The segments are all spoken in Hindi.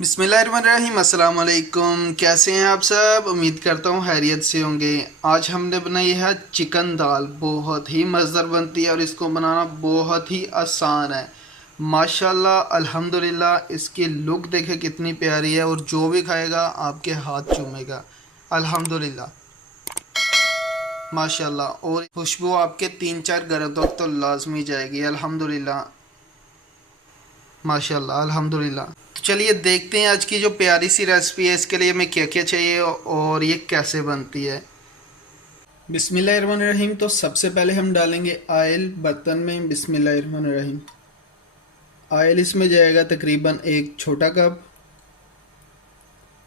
बिस्मिल्लाहिर्रहमानिर्रहीम, अस्सलाम वालेकुम। कैसे हैं आप सब? उम्मीद करता हूँ खैरियत से होंगे। आज हमने बनाई है चिकन दाल। बहुत ही मज़ेदार बनती है और इसको बनाना बहुत ही आसान है। माशाल्लाह अल्हम्दुलिल्लाह, इसकी लुक देखे कितनी प्यारी है और जो भी खाएगा आपके हाथ चूमेगा। अल्हम्दुलिल्लाह माशाल्लाह। और खुशबू आपके 3-4 घरों तक तो लाजमी जाएगी। अल्हम्दुलिल्लाह माशाल्लाह अल्हम्दुलिल्लाह। तो चलिए देखते हैं आज की जो प्यारी सी रेसिपी है, इसके लिए हमें क्या क्या चाहिए और ये कैसे बनती है। बिस्मिल्लाहिर्रहमानिर्रहीम। तो सबसे पहले हम डालेंगे ऑयल बर्तन में। बिस्मिल्लाहिर्रहमानिर्रहीम। ऑयल इसमें जाएगा तकरीबन एक छोटा कप,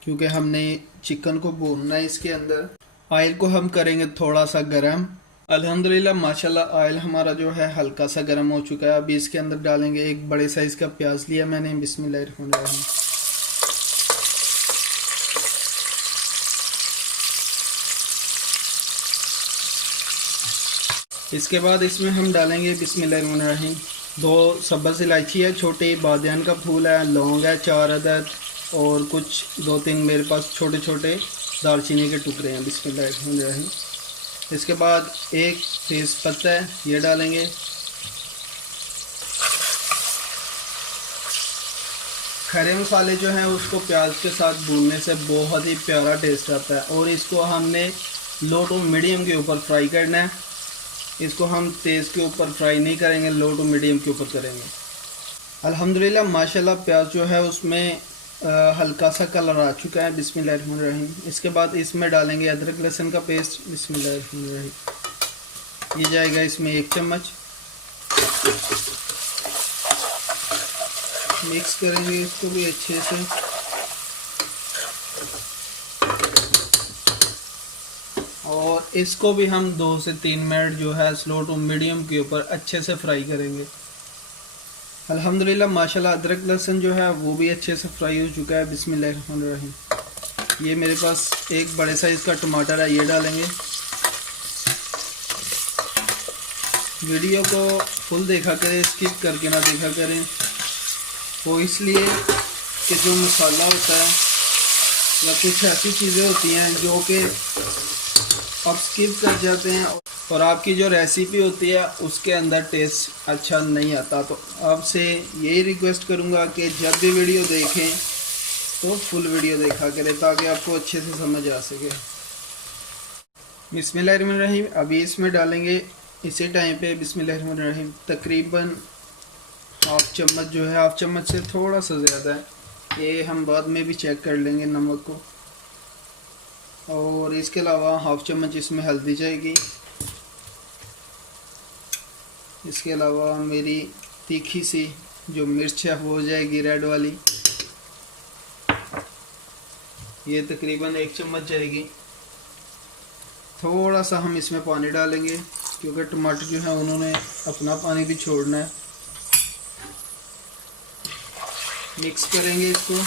क्योंकि हमने चिकन को भूनना है इसके अंदर। ऑयल को हम करेंगे थोड़ा सा गरम। अल्हम्दुलिल्लाह माशाल्लाह ऑयल हमारा जो है हल्का सा गर्म हो चुका है। अभी इसके अंदर डालेंगे एक बड़े साइज़ का प्याज लिया मैंने। बिस्मिल्लाहिर्रहमानिर्रहीम। इसके बाद इसमें हम डालेंगे बिस्मिल्लाहिर्रहमानिर्रहीम 2 सब्ज़ इलायची है छोटी, बादियान का फूल है, लौंग है 4 अदद, और कुछ 2-3 मेरे पास छोटे छोटे दालचीनी के टुकड़े हैं। बिस्मिल्लाहिर्रहमानिर्रहीम। इसके बाद एक तेज़ पत्ता है, ये डालेंगे। खड़े मसाले जो हैं उसको प्याज के साथ भूनने से बहुत ही प्यारा टेस्ट आता है, और इसको हमने लो टू मीडियम के ऊपर फ्राई करना है। इसको हम तेज़ के ऊपर फ्राई नहीं करेंगे, लो टू मीडियम के ऊपर करेंगे। अल्हम्दुलिल्लाह माशाल्लाह प्याज जो है उसमें हल्का सा कलर आ चुका है। बिस्मिल्लाहिर्रहमानिर्रहीम। इसके बाद इसमें डालेंगे अदरक लहसुन का पेस्ट। बिस्मिल्लाहिर्रहमानिर्रहीम। ये जाएगा इसमें 1 चम्मच। मिक्स करेंगे इसको भी अच्छे से। और इसको भी हम 2 से 3 मिनट जो है स्लो टू मीडियम के ऊपर अच्छे से फ्राई करेंगे। अल्हम्दुलिल्लाह माशाल्लाह अदरक लहसुन जो है वो भी अच्छे से फ्राई हो चुका है। बिस्मिल्लाहिर्रहमानिर्रहीम। ये मेरे पास एक बड़े साइज़ का टमाटर है, ये डालेंगे। वीडियो को फुल देखा करें, स्किप करके ना देखा करें। वो इसलिए कि जो मसाला होता है या कुछ ऐसी चीज़ें होती हैं जो कि आप स्किप कर जाते हैं और आपकी जो रेसिपी होती है उसके अंदर टेस्ट अच्छा नहीं आता। तो आपसे यही रिक्वेस्ट करूँगा कि जब भी वीडियो देखें तो फुल वीडियो देखा करें, ताकि आपको अच्छे से समझ आ सके। बिस्मिल्लाहिर्रहमानिर्रहीम। अभी इसमें डालेंगे इसी टाइम पे बिस्मिल्लाहिर्रहमानिर्रहीम तकरीबन हाफ चम्मच जो है, हाफ चम्मच से थोड़ा सा ज़्यादा है, ये हम बाद में भी चेक कर लेंगे नमक को। और इसके अलावा हाफ चम्मच इसमें हल्दी जाएगी। इसके अलावा मेरी तीखी सी जो मिर्च है वो जाएगी रेड वाली, ये तकरीबन 1 चम्मच जाएगी। थोड़ा सा हम इसमें पानी डालेंगे क्योंकि टमाटर जो है उन्होंने अपना पानी भी छोड़ना है। मिक्स करेंगे इसको।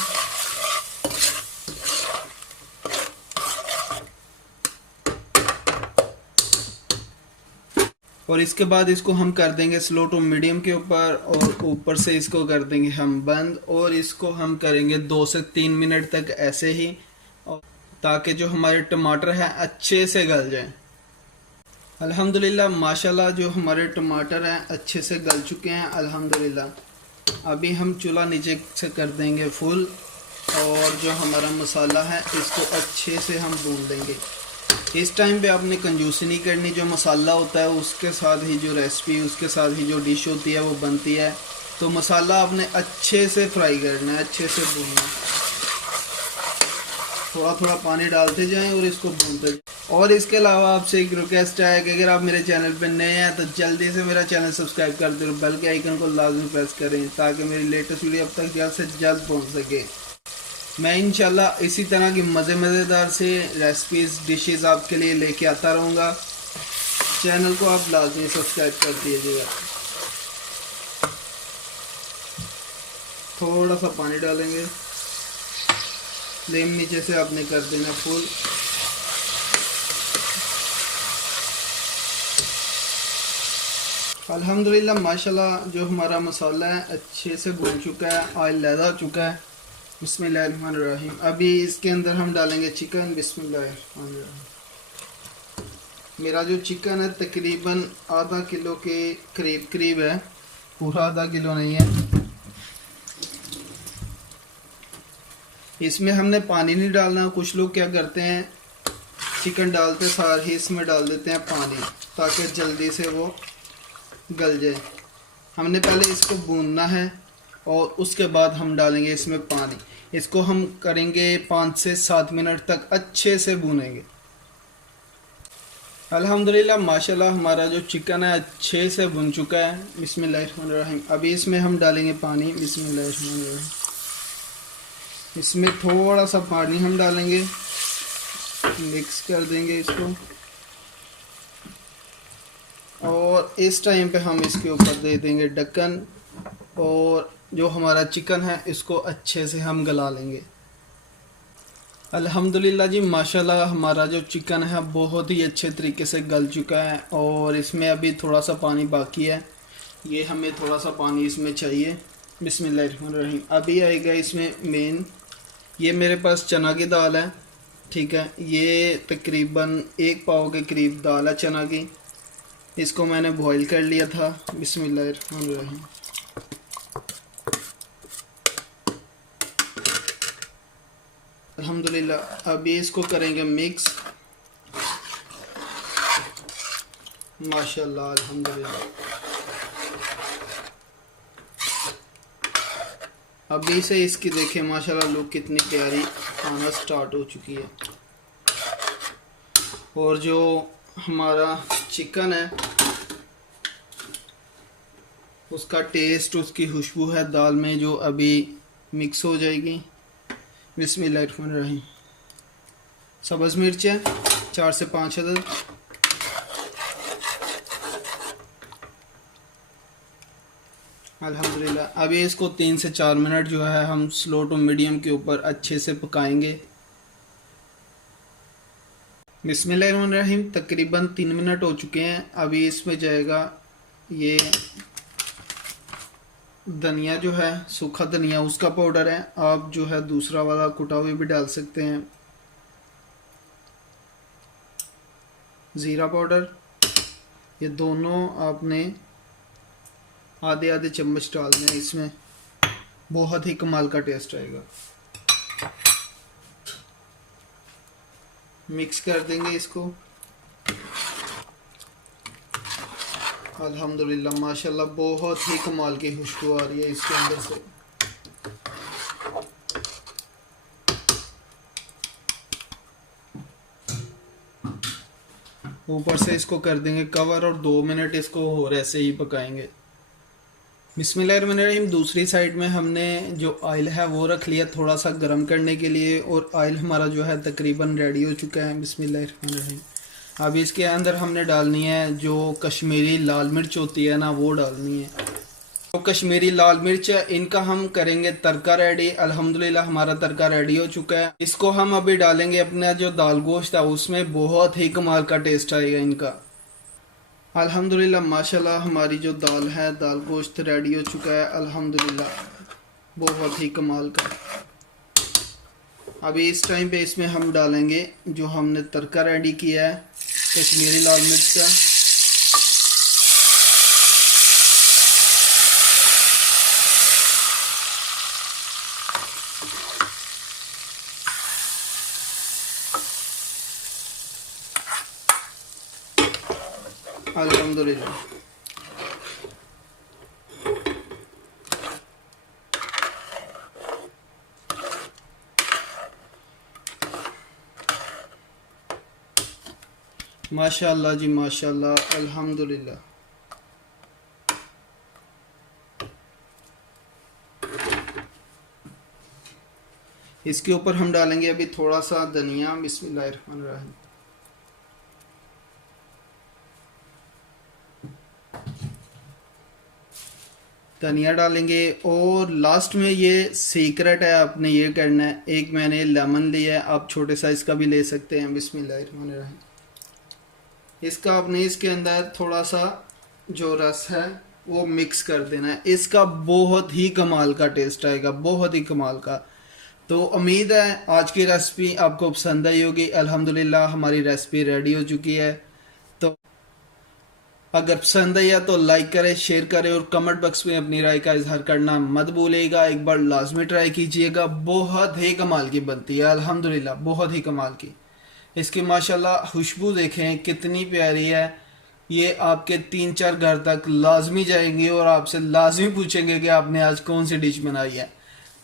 और इसके बाद इसको हम कर देंगे स्लो टू मीडियम के ऊपर, और ऊपर से इसको कर देंगे हम बंद, और इसको हम करेंगे 2 से 3 मिनट तक ऐसे ही, ताकि जो हमारे टमाटर हैं अच्छे से गल जाएं। अल्हम्दुलिल्लाह माशाल्लाह जो हमारे टमाटर हैं अच्छे से गल चुके हैं अल्हम्दुलिल्लाह। अभी हम चूल्हा नीचे से कर देंगे फुल, और जो हमारा मसाला है इसको अच्छे से हम भून देंगे। इस टाइम पे आपने कंजूसी नहीं करनी, जो मसाला होता है उसके साथ ही जो रेसिपी, उसके साथ ही जो डिश होती है वो बनती है। तो मसाला आपने अच्छे से फ्राई करना है, अच्छे से भूनना है। थोड़ा थोड़ा पानी डालते जाएं और इसको भूनते जाएं। और इसके अलावा आपसे एक रिक्वेस्ट है कि अगर आप मेरे चैनल पर नए हैं तो जल्दी से मेरा चैनल सब्सक्राइब कर दें, बेल के आइकन को लाजमी प्रेस करें, ताकि मेरी लेटेस्ट वीडियो अब तक जल्द से जल्द पहुँच सके। मैं इंशाल्लाह इसी तरह की मज़ेदार से रेसिपीज़ डिशेस आपके लिए लेके आता रहूँगा। चैनल को आप लाजमी सब्सक्राइब कर दीजिएगा। थोड़ा सा पानी डालेंगे, फ्लेम नीचे से आपने कर देना फुल। अल्हम्दुलिल्लाह माशाल्लाह जो हमारा मसाला है अच्छे से भून चुका है, ऑयल लहदा चुका है। बिस्मिल्लाहिर्रहमानिर्रहीम। अभी इसके अंदर हम डालेंगे चिकन। बिस्मिल्लाहिर्रहमानिर्रहीम। मेरा जो चिकन है तकरीबन आधा किलो के करीब करीब है, पूरा आधा किलो नहीं है। इसमें हमने पानी नहीं डालना। कुछ लोग क्या करते हैं, चिकन डालते सार ही इसमें डाल देते हैं पानी, ताकि जल्दी से वो गल जाए। हमने पहले इसको भूनना है और उसके बाद हम डालेंगे इसमें पानी। इसको हम करेंगे 5 से 7 मिनट तक अच्छे से भूनेंगे। अल्हम्दुलिल्लाह माशाल्लाह हमारा जो चिकन है अच्छे से भुन चुका है। बिस्मिल्लाहिर्रहमानिर्रहीम। अभी इसमें हम डालेंगे पानी। बिस्मिल्लाहिर्रहमानिर्रहीम। इसमें थोड़ा सा पानी हम डालेंगे, मिक्स कर देंगे इसको, और इस टाइम पे हम इसके ऊपर दे देंगे ढक्कन, और जो हमारा चिकन है इसको अच्छे से हम गला लेंगे। अल्हम्दुलिल्लाह जी माशाल्लाह हमारा जो चिकन है बहुत ही अच्छे तरीके से गल चुका है, और इसमें अभी थोड़ा सा पानी बाकी है। ये हमें थोड़ा सा पानी इसमें चाहिए। बिस्मिल्लाहिर्रहमानिर्रहीम। अभी आएगा इसमें मेन, ये मेरे पास चना की दाल है, ठीक है। ये तकरीबन 1 पाव के करीब दाल है चना की। इसको मैंने बॉईल कर लिया था। बिस्मिल्लाहिर्रहमानिर्रहीम। अल्हम्दुलिल्लाह अभी इसको करेंगे मिक्स। माशाल्लाह अल्हम्दुलिल्लाह। अभी से इसकी देखें माशाल्लाह लुक कितनी प्यारी आना स्टार्ट हो चुकी है। और जो हमारा चिकन है उसका टेस्ट, उसकी खुशबू है दाल में जो अभी मिक्स हो जाएगी। बिस्मिल्लाहिर्रहमानिर्रहीम। सब्ज़ मिर्च है 4 से 5 अदद। अल्हम्दुलिल्लाह अभी इसको 3 से 4 मिनट जो है हम स्लो टू मीडियम के ऊपर अच्छे से पकाएंगे। बिस्मिल्लाहिर्रहमानिर्रहीम। तकरीबन 3 मिनट हो चुके हैं। अभी इसमें जाएगा ये धनिया जो है, सूखा धनिया, उसका पाउडर है। आप जो है दूसरा वाला कुटा हुआ भी डाल सकते हैं। ज़ीरा पाउडर, ये दोनों आपने आधे आधे चम्मच डालने हैं इसमें, बहुत ही कमाल का टेस्ट आएगा। मिक्स कर देंगे इसको। अल्हम्दुलिल्लाह माशाल्लाह बहुत ही कमाल की खुशबू आ रही है इसके अंदर से। ऊपर से इसको कर देंगे कवर और 2 मिनट इसको और ऐसे ही पकाएंगे। बिस्मिल्लाहिर्रहमानिर्रहीम। दूसरी साइड में हमने जो ऑयल है वो रख लिया थोड़ा सा गर्म करने के लिए, और ऑयल हमारा जो है तकरीबन रेडी हो चुका है। बिस्मिल्लाहिर्रहमानिर्रहीम। अब इसके अंदर हमने डालनी है जो कश्मीरी लाल मिर्च होती है ना, वो डालनी है। तो कश्मीरी लाल मिर्च है, इनका हम करेंगे तड़का रेडी। अल्हम्दुलिल्लाह हमारा तड़का रेडी हो चुका है। इसको हम अभी डालेंगे अपना जो दाल गोश्त है उसमें, बहुत ही कमाल का टेस्ट आएगा इनका। अल्हम्दुलिल्लाह माशाल्लाह हमारी जो दाल है, दाल गोश्त रेडी हो चुका है अल्हम्दुलिल्लाह, बहुत ही कमाल का। अभी इस टाइम पे इसमें हम डालेंगे जो हमने तड़का रेडी किया है कश्मीरी लाल मिर्च का। अल्हम्दुलिल्लाह माशाल्लाह जी माशाल्लाह अल्हम्दुलिल्लाह। इसके ऊपर हम डालेंगे अभी थोड़ा सा धनिया। बिस्मिल्लाहिर्रहमानिर्रहीम। धनिया डालेंगे, और लास्ट में ये सीक्रेट है, आपने ये करना है। एक मैंने लेमन लिया है, आप छोटे साइज़ का भी ले सकते हैं। बिस्मिल्लाहिर्रहमानिर्रहीम। इसका आपने इसके अंदर थोड़ा सा जो रस है वो मिक्स कर देना है। इसका बहुत ही कमाल का टेस्ट आएगा, बहुत ही कमाल का। तो उम्मीद है आज की रेसिपी आपको पसंद आई होगी। अल्हम्दुलिल्लाह हमारी रेसिपी रेडी हो चुकी है। तो अगर पसंद आई है तो लाइक करें, शेयर करें और कमेंट बॉक्स में अपनी राय का इजहार करना मत भूलिएगा। एक बार लाजमी ट्राई कीजिएगा, बहुत ही कमाल की बनती है अल्हम्दुलिल्लाह, बहुत ही कमाल की। इसकी माशाल्लाह खुशबू देखें कितनी प्यारी है। ये आपके 3-4 घर तक लाजमी जाएंगे और आपसे लाजमी पूछेंगे कि आपने आज कौन सी डिश बनाई है।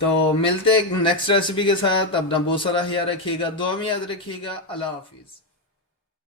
तो मिलते हैं नेक्स्ट रेसिपी के साथ। अपना बहुत सारा ख्याल रखिएगा, दुआ में याद रखिएगा। अल्लाह हाफिज़।